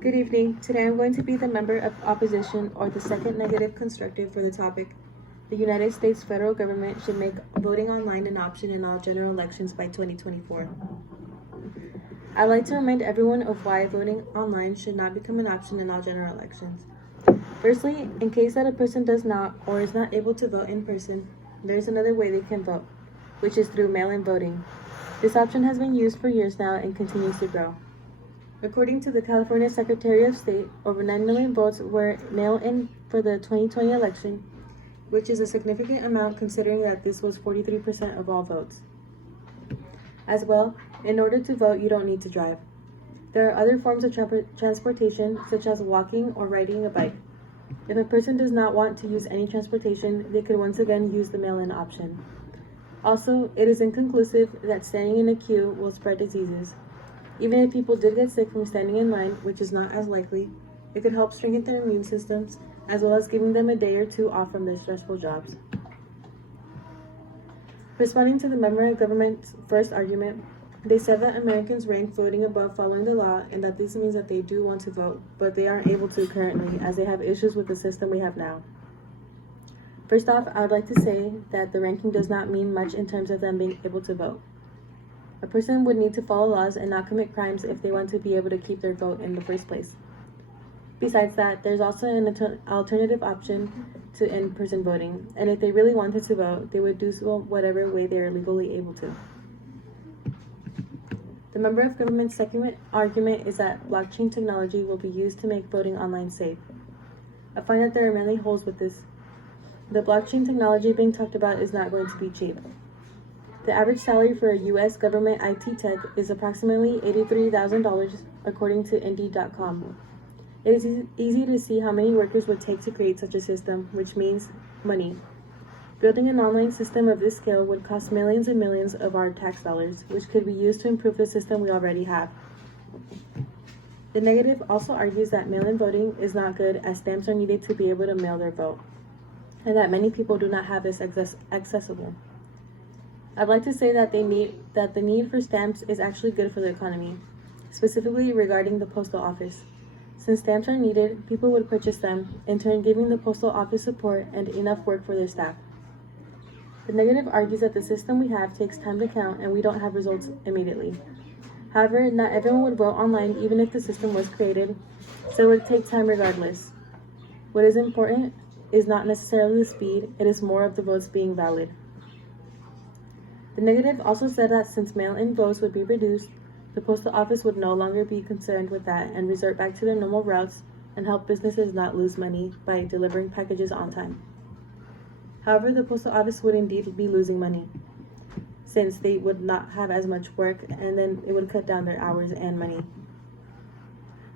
Good evening. Today I'm going to be the member of opposition, or the second negative constructive, for the topic. The United States federal government should make voting online an option in all general elections by 2024. I'd like to remind everyone of why voting online should not become an option in all general elections. Firstly, in case that a person does not or is not able to vote in person, there's another way they can vote, which is through mail-in voting. This option has been used for years now and continues to grow. According to the California Secretary of State, over 9 million votes were mail-in for the 2020 election, which is a significant amount considering that this was 43% of all votes. As well, in order to vote, you don't need to drive. There are other forms of transportation, such as walking or riding a bike. If a person does not want to use any transportation, they could once again use the mail-in option. Also, it is inconclusive that standing in a queue will spread diseases. Even if people did get sick from standing in line, which is not as likely, it could help strengthen their immune systems, as well as giving them a day or two off from their stressful jobs. Responding to the member of government's first argument, they said that Americans rank voting above following the law, and that this means that they do want to vote, but they aren't able to currently, as they have issues with the system we have now. First off, I would like to say that the ranking does not mean much in terms of them being able to vote. A person would need to follow laws and not commit crimes if they want to be able to keep their vote in the first place. Besides that, there's also an alternative option to in-person voting, and if they really wanted to vote, they would do so whatever way they are legally able to. The member of government's second argument is that blockchain technology will be used to make voting online safe. I find that there are many holes with this. The blockchain technology being talked about is not going to be cheap. The average salary for a U.S. government IT tech is approximately $83,000, according to Indeed.com. It is easy to see how many workers would take to create such a system, which means money. Building an online system of this scale would cost millions and millions of our tax dollars, which could be used to improve the system we already have. The negative also argues that mail-in voting is not good, as stamps are needed to be able to mail their vote, and that many people do not have this accessible. I'd like to say that the need for stamps is actually good for the economy, specifically regarding the postal office. Since stamps are needed, people would purchase them, in turn giving the postal office support and enough work for their staff. The negative argues that the system we have takes time to count and we don't have results immediately. However, not everyone would vote online even if the system was created, so it would take time regardless. What is important is not necessarily the speed, it is more of the votes being valid. The negative also said that since mail-in votes would be reduced, the postal office would no longer be concerned with that and resort back to their normal routes and help businesses not lose money by delivering packages on time. However, the postal office would indeed be losing money, since they would not have as much work, and then it would cut down their hours and money.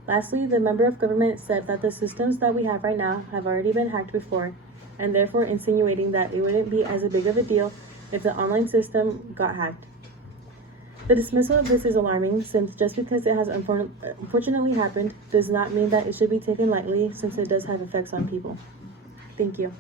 Lastly, the member of government said that the systems that we have right now have already been hacked before, and therefore insinuating that it wouldn't be as big of a deal if the online system got hacked. The dismissal of this is alarming, since just because it has unfortunately happened does not mean that it should be taken lightly, since it does have effects on people. Thank you.